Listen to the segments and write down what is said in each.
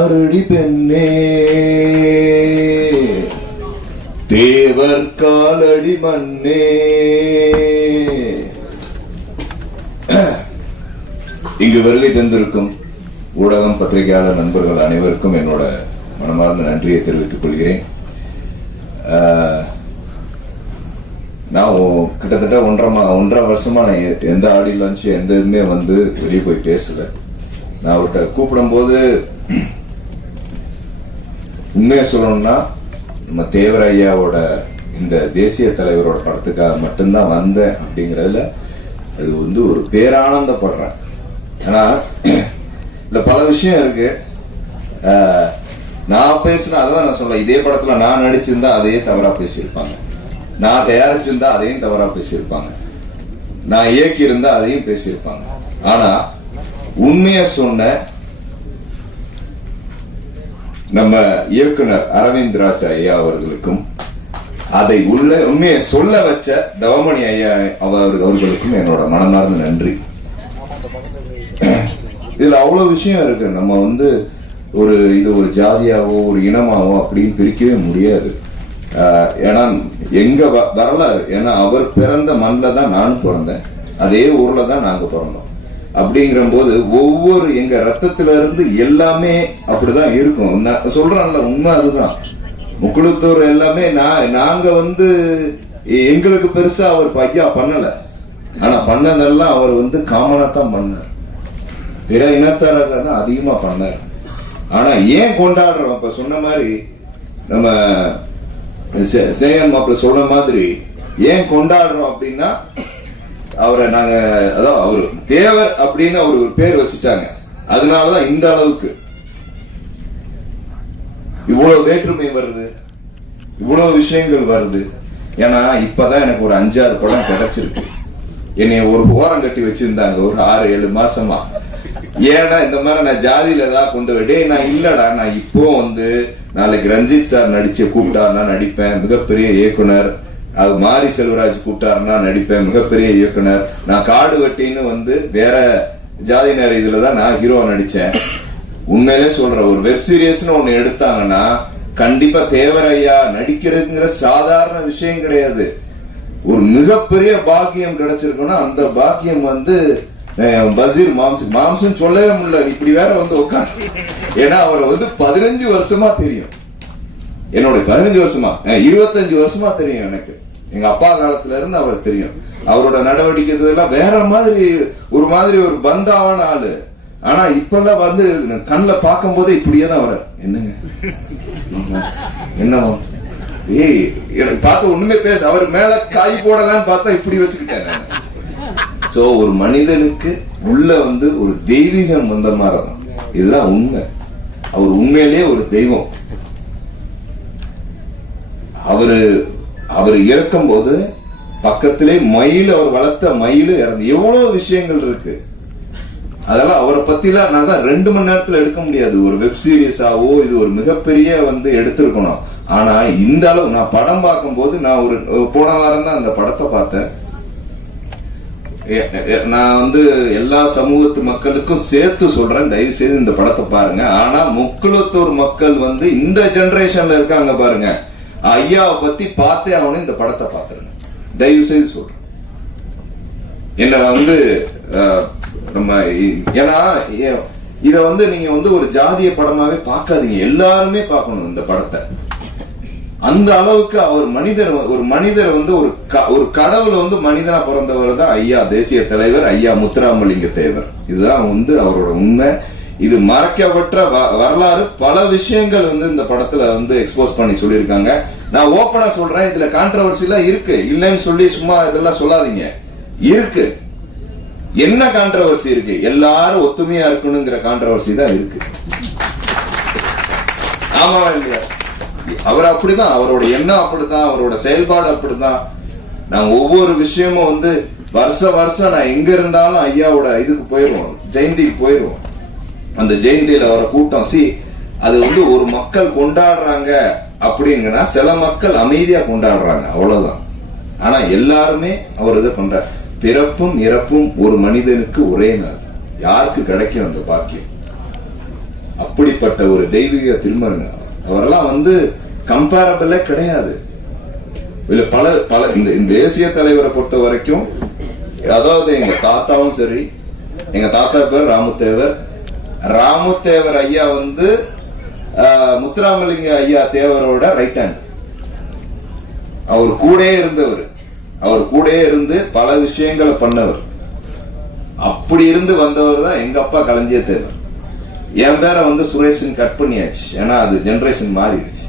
பாரடி பெண்ணே. தேவர் காலடி மண்ணே. இங்கு வருகை தந்திருக்கும் ஊடகம் பத்திரிகையாளர் நண்பர்கள் அனைவருக்கும் என்னோட மனமார்ந்த நன்றியை தெரிவித்துக் கொள்கிறேன். நான் கிட்டத்தட்ட ஒன்றரை ஒன்றரை வருஷமா நான் எ- எந்த ஆடியில் இருந்துச்சு எந்த இதுமே வந்து வெளியே போய் பேசல. நான் அவர்கிட்ட கூப்பிடும்போது உண்மையை சொல்லணும்னா நம்ம தேவர் ஐயாவோட இந்த தேசிய தலைவரோட படத்துக்காக மட்டும்தான் வந்தேன் அப்படிங்கறதுல அது வந்து ஒரு பேரானந்தப்படுறேன். ஆனா இல்ல பல விஷயம் இருக்கு. நான் பேசின அதான் நான் சொல்ல இதே படத்துல நான் நடிச்சிருந்தா அதையே தவறா பேசியிருப்பாங்க. நான் தயாரிச்சிருந்தா அதையும் தவறா பேசியிருப்பாங்க. நான் இயக்கி இருந்தா அதையும் பேசியிருப்பாங்க. ஆனா உண்மைய சொன்ன நம்ம இயக்குனர் அரவிந்த் ராஜ் ஐயா அவர்களுக்கும் அதை உள்ள உண்மையை சொல்ல வச்ச தவமணி ஐயா அவர் அவர்களுக்கும் என்னோட மனமார்ந்த நன்றி. இதுல அவ்வளவு விஷயம் இருக்கு. நம்ம வந்து ஒரு இது ஒரு ஜாதியாவோ ஒரு இனமாவோ அப்படின்னு பிரிக்கவே முடியாது. ஏன்னா எங்க வ- வரலாறு ஏன்னா அவர் பிறந்த மண்ணில் தான் நானும் பிறந்தேன். அதே ஊர்ல தான் நாங்க பிறந்தோம். அப்படிங்கிற போது ஒவ்வொரு எங்க ரத்தத்துல இருந்து எல்லாமே அப்படிதான் இருக்கும். நான் சொல்றேன்ல உண்மை அதுதான். முக்குளத்தூர் எல்லாமே நான் நாங்க வந்து எங்களுக்கு பெருசா அவர் ஐயா பண்ணல. ஆனா பண்ணதெல்லாம் அவர் வந்து காமனா தான் பண்ணார். பிற இனத்தாராக தான் அதிகமா பண்ணார். ஆனா ஏன் கொண்டாடுறோம்? இப்ப சொன்ன மாதிரி நம்ம சே- சேகர் மாப்பிள்ள சொன்ன மாதிரி ஏன் கொண்டாடுறோம் அப்படின்னா அவரை நாங்க அதான் அவரு தேவர் அப்படின்னு அவர் ஒரு பேர் வச்சுட்டாங்க. அதனாலதான் இந்த அளவுக்கு. இவ்வளவு வேற்றுமை வருது. இவ்வளவு விஷயங்கள் வருது. ஏன்னா இப்பதான் எனக்கு ஒரு அஞ்சாறு படம் கிடைச்சிருக்கு. என்னை ஒரு ஓரம் கட்டி வச்சிருந்தாங்க ஒரு ஆறு ஏழு மாசமா. ஏன்னா இந்த மாதிரி நான் ஜாதியில ஏதாவது கொண்டு விடே நான் இல்லடா நான் இப்போ வந்து நாளைக்கு ரஞ்சித் சார் நடிச்சு கூப்பிட்டாருன்னா நடிப்பேன். மிகப்பெரிய இயக்குனர். அது மாரி செல்வராஜ் கூப்பிட்டாருன்னா நடிப்பேன் மிகப்பெரிய இயக்குனர். நான் காடு வெட்டின்னு வந்து வேற ஜாதியினர் இதுலதான் நான் ஹீரோ நடிச்சேன். உண்மையிலே சொல்றேன் ஒரு வெப் சீரியஸ்னு ஒண்ணு எடுத்தாங்கன்னா கண்டிப்பா தேவரையா நடிக்கிறதுங்கிற சாதாரண விஷயம் கிடையாது. ஒரு மிகப்பெரிய பாக்கியம் கிடைச்சிருக்குன்னா அந்த பாக்கியம் வந்து பசீர் மாம்சு. மாம்சம் சொல்லவே முடியல இப்படி வேற வந்து உட்காந்து ஏன்னா அவரை வந்து பதினஞ்சு வருஷமா தெரியும். என்னோட பதினஞ்சு வருஷமா இருபத்தஞ்சு வருஷமா தெரியும் எனக்கு. எங்க அப்பா காலத்துல இருந்து அவர் தெரியும். அவரோட நடவடிக்கை இதெல்லாம் வேற மாதிரி ஒரு மாதிரி ஒரு பந்தாவான ஆளு. ஆனா இப்பெல்லாம் வந்து கண்ணுல பார்க்கும் போதே இப்படியே தான் வர என்னங்க? என்னவோ ஏய் எனக்கு பார்த்து ஒண்ணுமே பேச அவர் மேல காய் போடலாம்னு பார்த்தா இப்படி வச்சுக்கிட்டேன் சோ ஒரு மனிதனுக்கு உள்ள வந்து ஒரு தெய்வீகம் வந்த மாதிரி தான் இதுதான் உண்மை. அவர் உண்மையிலேயே ஒரு தெய்வம். அவரு அவர் இறக்கும் போது பக்கத்திலே மயில் அவர் வளர்த்த மயில் இறந்து. எவ்வளவு விஷயங்கள் இருக்கு. அதெல்லாம் அவரை பத்திலாம் நான் தான் ரெண்டு மணி நேரத்துல எடுக்க முடியாது. ஒரு வெப் சீரிஸாவோ இது ஒரு மிகப்பெரிய வந்து எடுத்திருக்கணும். ஆனா இந்த அளவு நான் படம் பார்க்கும்போது நான் ஒரு போன வாரம் தான் அந்த படத்தை பார்த்தேன். நான் வந்து எல்லா சமூகத்து மக்களுக்கும் சேர்த்து சொல்றேன். தயவு செய்து இந்த படத்தை பாருங்க. ஆனா முக்குளத்தூர் மக்கள் வந்து இந்த ஜெனரேஷன்ல இருக்காங்க பாருங்க. ஐயாவை பத்தி பார்த்தே அவனு இந்த படத்தை பாத்துருங்க தயவு செய்து சொல்றேன். என்ன வந்து நம்ம ஏன்னா இத வந்து நீங்க வந்து ஒரு ஜாதிய படமாவே பார்க்காதீங்க. எல்லாருமே பார்க்கணும் இந்த படத்தை. அந்த அளவுக்கு அவர் மனிதர் ஒரு மனிதர் வந்து ஒரு க- ஒரு கடவுள் வந்து மனிதனா பிறந்தவர் தான் ஐயா தேசிய தலைவர் ஐயா முத்துராமலிங்க தேவர் இதுதான் வந்து அவரோட உண்மை. இது மறைக்கப்பட்ட வ- வரலாறு பல விஷயங்கள் வந்து இந்த படத்துல வந்து எக்ஸ்போஸ் பண்ணி சொல்லியிருக்காங்க. நான் ஓப்பனா சொல்றேன் இதுல கான்ட்ரவர்சி எல்லாம் இருக்கு. இல்லைன்னு சொல்லி சும்மா இதெல்லாம் சொல்லாதீங்க. இருக்கு. என்ன கான்ட்ரவர்சி இருக்கு? எல்லாரும் ஒத்துமையா இருக்கணுங்கிற கான்ட்ரவர்சி தான் இருக்கு. ஆமா இல்லையா? அவர் அப்படிதான். அவரோட எண்ணம் அப்படிதான். அவரோட செயல்பாடு அப்படிதான். நான் ஒவ்வொரு விஷயமும் வந்து வருஷ வருஷம் நான் எங்க இருந்தாலும் ஐயாவோட இதுக்கு போயிருவோம் ஜெயந்திக்கு போயிருவோம் அந்த ஜெயந்தியில வர கூட்டம். சி அது வந்து ஒரு மக்கள் கொண்டாடுறாங்க அப்படிங்கன்னா சில மக்கள் அமைதியா கொண்டாடுறாங்க. அவ்வளவுதான். ஆனா எல்லாருமே அவர் இதை பண்ற பிறப்பும் இறப்பும் ஒரு மனிதனுக்கு ஒரே நாள். யாருக்கு கிடைக்கும் அந்த பாக்கியம்? அப்படிப்பட்ட ஒரு தெய்வீக திருமருங்க அவரெல்லாம் வந்து கம்பேரபிளே கிடையாது. இல்ல பல பல இந்த இந்த தேசிய தலைவரை பொறுத்த வரைக்கும் அதாவது எங்க தாத்தாவும் சரி எங்க தாத்தா பேர் ராமத்தேவர் ராமுத்தேவர் ஐயா வந்து முத்துராமலிங்க ஐயா தேவரோட ரைட் ஹேண்ட் அவர் கூடயே இருந்தவர். அவர் கூடயே இருந்து பல விஷயங்களை பண்ணவர். அப்படி இருந்து வந்தவர் தான் எங்க அப்பா களஞ்சிய தேவர் என் பேரை வந்து சுரேஷன் கட் பண்ணியாச்சு. ஏன்னா அது ஜென்ரேஷன் மாறிடுச்சு.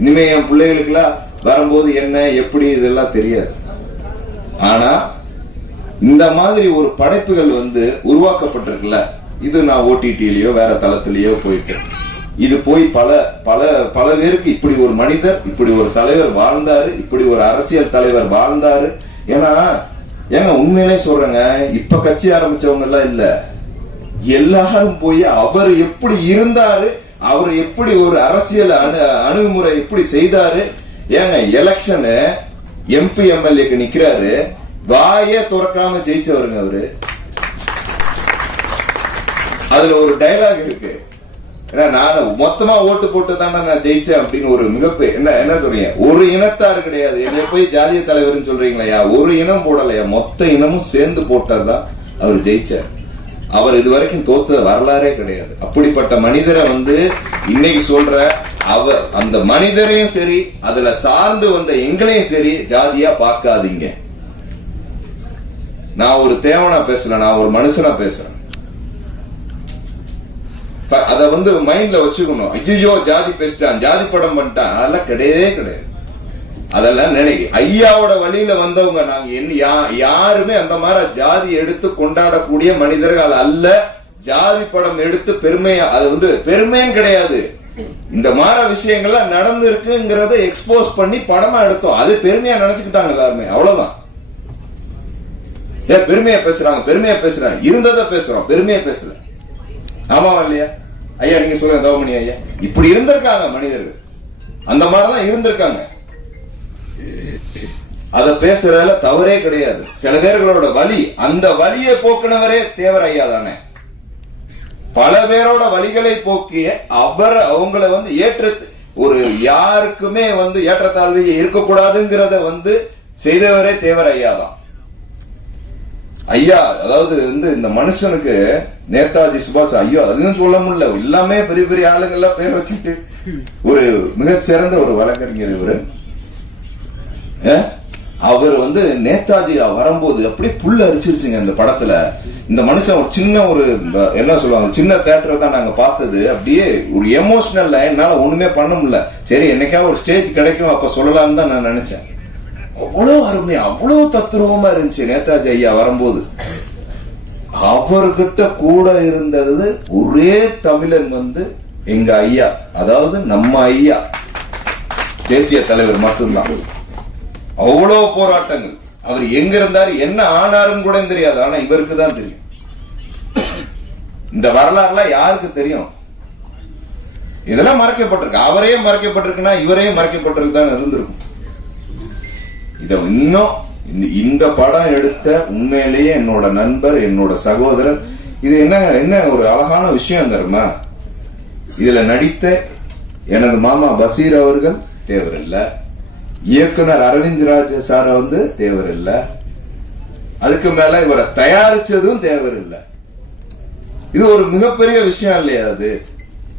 இனிமே என் பிள்ளைகளுக்குலாம் வரும்போது என்ன எப்படி இதெல்லாம் தெரியாது. ஆனா இந்த மாதிரி ஒரு படைப்புகள் வந்து உருவாக்கப்பட்டிருக்குல்ல. இது நான் ஓடிடிலயோ வேற தளத்திலேயோ போயிட்டேன் இது போய் பல பல பல பேருக்கு இப்படி ஒரு மனிதர் இப்படி ஒரு தலைவர் வாழ்ந்தாரு இப்படி ஒரு அரசியல் தலைவர் வாழ்ந்தாரு. ஏன்னா ஏங்க உண்மையிலே சொல்றேங்க இப்ப கட்சி ஆரம்பிச்சவங்க எல்லாம் இல்ல. எல்லாரும் போய் அவர் எப்படி இருந்தாரு அவர் எப்படி ஒரு அரசியல் அணு அணுகுமுறை எப்படி செய்தாரு. ஏங்க எலெக்ஷனு எம்பி எம்எல்ஏக்கு நிக்கிறாரு. வாயே துறக்காம ஜெயிச்சவருங்க அவரு. அதுல ஒரு டயலாக் இருக்கு. ஏன்னா நான் மொத்தமா ஓட்டு போட்டு தானே நான் ஜெயிச்சேன் அப்படின்னு ஒரு மிகப்பெரிய என்ன என்ன சொல்றீங்க? ஒரு இனத்தார் கிடையாது. என்னை போய் ஜாதிய தலைவர்னு சொல்றீங்களையா? ஒரு இனம் போடலையா? மொத்த இனமும் சேர்ந்து போட்டதுதான் அவர் ஜெயிச்சார். அவர் இது வரைக்கும் தோத்த வரலாறே கிடையாது. அப்படிப்பட்ட மனிதரை வந்து இன்னைக்கு சொல்ற அவர் அந்த மனிதரையும் சரி அதுல சார்ந்து வந்த எங்களையும் சரி ஜாதியா பார்க்காதீங்க. நான் ஒரு தேவனா பேசல நான் ஒரு மனுஷனா பேசுறேன். அத வந்து மைண்ட்ல வச்சுக்கணும். ஐயோ ஜாதி பேசிட்டான் ஜாதி படம் பண்ணிட்டான். அதெல்லாம் கிடையவே கிடையாது. அதெல்லாம் நினைக்க ஐயாவோட வழியில வந்தவங்க நாங்க என்ன யா- யாருமே அந்த மாதிரி ஜாதி எடுத்து கொண்டாடக்கூடிய மனிதர்கள் அல்ல. ஜாதி படம் எடுத்து பெருமையா அது வந்து பெருமையும் கிடையாது. இந்த மாதிரி விஷயங்கள்லாம் நடந்து இருக்குங்கிறத எக்ஸ்போஸ் பண்ணி படமா எடுத்தோம். அது பெருமையா நினைச்சுக்கிட்டாங்க எல்லாருமே. அவ்வளவுதான். ஏன் பெருமையா பேசுறாங்க பெருமையா பேசுறாங்க. இருந்ததை பேசுறோம் பெருமையா பேசல. ஆமாவா இல்லையா? ஐயா நீங்க சொல்லுங்க தவமணி ஐயா. இப்படி இருந்திருக்காங்க மனிதர்கள். அந்த மாதிரிதான் இருந்திருக்காங்க. அத பேசுறதுல தவறே கிடையாது. சில பேர்களோட வழி அந்த வழியை போக்குனவரே தேவர் ஐயா தானே. பல பேரோட வழிகளை போக்கிய அவர் அவங்கள வந்து ஏற்ற ஒரு யாருக்குமே வந்து ஏற்றத்தாழ்வு இருக்கக்கூடாதுங்கிறத வந்து செய்தவரே தேவர் ஐயா தான். ஐயா அதாவது வந்து இந்த மனுஷனுக்கு நேதாஜி சுபாஷ் ஐயோ அதுன்னு சொல்ல முடியல. எல்லாமே பெரிய பெரிய ஆளுங்கெல்லாம் பேர் வச்சுட்டு ஒரு மிக சிறந்த ஒரு வழக்கறிஞர் இவரு. அவர் வந்து நேதாஜி வரும்போது அப்படியே புல்ல அரிச்சிருச்சுங்க இந்த படத்துல. இந்த மனுஷன் ஒரு சின்ன ஒரு என்ன சொல்லுவாங்க சின்ன தேட்டர் தான் நாங்க பார்த்தது. அப்படியே ஒரு எமோஷனல்ல என்னால ஒண்ணுமே பண்ண முடியல. சரி என்னைக்காவது ஒரு ஸ்டேஜ் கிடைக்கும் அப்ப சொல்லலாம்னு தான் நான் நினைச்சேன். அவ்வளவு அருமை அவ்வளவு தத்துருவமா இருந்துச்சு நேதாஜி ஐயா வரும்போது. அவர்கிட்ட கூட இருந்தது ஒரே தமிழன் வந்து எங்க ஐயா. அதாவது நம்ம ஐயா. தேசிய தலைவர் மட்டும்தான். அவ்வளவு போராட்டங்கள். அவர் எங்க இருந்தாரு என்ன ஆனாரும் கூட தெரியாது. ஆனா இவருக்கு தான் தெரியும். இந்த வரலாறுலாம் யாருக்கு தெரியும்? இதெல்லாம் மறைக்கப்பட்டிருக்கு. அவரே மறைக்கப்பட்டிருக்குன்னா இவரே மறைக்கப்பட்டிருக்கு தான் இருந்திருக்கும். இத இன்னும் இந்த- இந்த படம் எடுத்த உண்மையிலேயே என்னோட நண்பர் என்னோட சகோதரர். இது என்ன என்ன ஒரு அழகான விஷயம் தருமா? இதுல நடித்த எனது மாமா பசீர் அவர்கள் தேவையில்ல இயக்குனர் அரவிந்த் ராஜ் சார வந்து தேவையில்ல அதுக்கு மேல இவரை தயாரிச்சதும் தேவையில்ல இது ஒரு மிகப்பெரிய விஷயம் இல்லையா அது?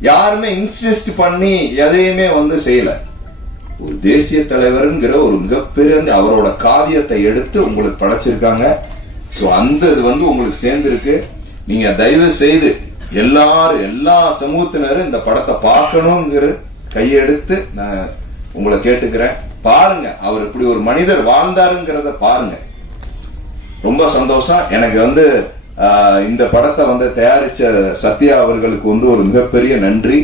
யாருமே இன்சிஸ்ட் பண்ணி எதையுமே வந்து செய்யல. ஒரு தேசிய தலைவருங்கிற ஒரு மிகப்பெரிய அவரோட காவியத்தை எடுத்து உங்களுக்கு படைச்சிருக்காங்க. ஸோ அந்த இது வந்து உங்களுக்கு சேர்ந்துருக்கு. நீங்க தயவு செய்து எல்லாரும் எல்லா சமூகத்தினரும் இந்த படத்தை பார்க்கணுங்கிற கையெடுத்து நான் உங்களை கேட்டுக்கிறேன். பாருங்க அவர் இப்படி ஒரு மனிதர் வாழ்ந்தாருங்கிறத பாருங்க. ரொம்ப சந்தோஷம். எனக்கு வந்து இந்த படத்தை வந்து தயாரிச்ச சத்யா அவர்களுக்கு வந்து ஒரு மிகப்பெரிய நன்றி.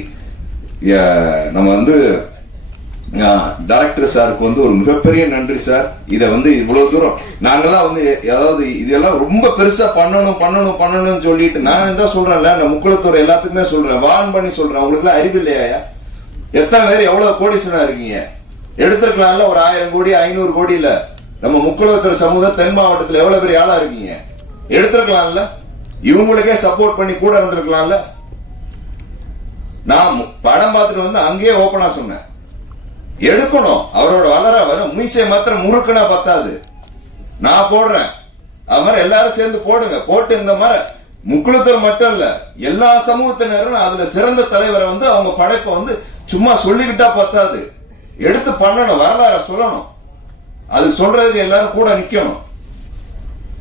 நம்ம வந்து டைரக்டர் சாருக்கு வந்து ஒரு மிகப்பெரிய நன்றி சார். இதை வந்து இவ்வளவு தூரம். நாங்கெல்லாம் வந்து ஏதாவது இதெல்லாம் ரொம்ப பெருசா பண்ணணும் பண்ணணும் பண்ணணும்னு சொல்லிட்டு நான் என்ன சொல்றேன்ல நான் முக்குளத்தூர் எல்லாத்துக்குமே சொல்றேன். வான் பண்ணி சொல்றேன். உங்களுக்கு எல்லாம் அறிவு இல்லையா எத்தனை பேர் எவ்வளவு கோடிசனா இருக்கீங்க? எடுத்திருக்கலாம்ல ஒரு ஆயிரம் கோடி ஐநூறு கோடி இல்ல நம்ம முக்குளத்தூர் சமூகம் தென் மாவட்டத்தில் எவ்வளவு பெரிய ஆளா இருக்கீங்க? எடுத்திருக்கலாம்ல? இவங்களுக்கே சப்போர்ட் பண்ணி கூட இருந்திருக்கலாம்ல? நான் படம் பார்த்துட்டு வந்து அங்கேயே ஓபனா சொன்னேன். எடுக்கணும். அவரோட வளர வரும். மீசை மாத்திரம் முறுக்குனா பத்தாது. நான் போடுறேன். அது மாதிரி எல்லாரும் சேர்ந்து போடுங்க. போட்டு இந்த மாதிரி முக்குளத்தர் மட்டும் இல்ல எல்லா சமூகத்தினரும் அதுல சிறந்த தலைவரை வந்து அவங்க படைப்பை வந்து சும்மா சொல்லிக்கிட்டா பத்தாது. எடுத்து பண்ணணும். வரலாற சொல்லணும். அது சொல்றதுக்கு எல்லாரும் கூட நிக்கணும்.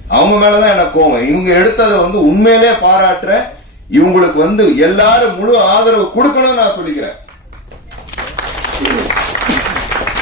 அவங்க மேலதான் எனக்கு கோவம். இவங்க எடுத்ததை வந்து உண்மையிலே பாராட்டுறேன். இவங்களுக்கு வந்து எல்லாரும் முழு ஆதரவு கொடுக்கணும்னு நான் சொல்லிக்கிறேன்.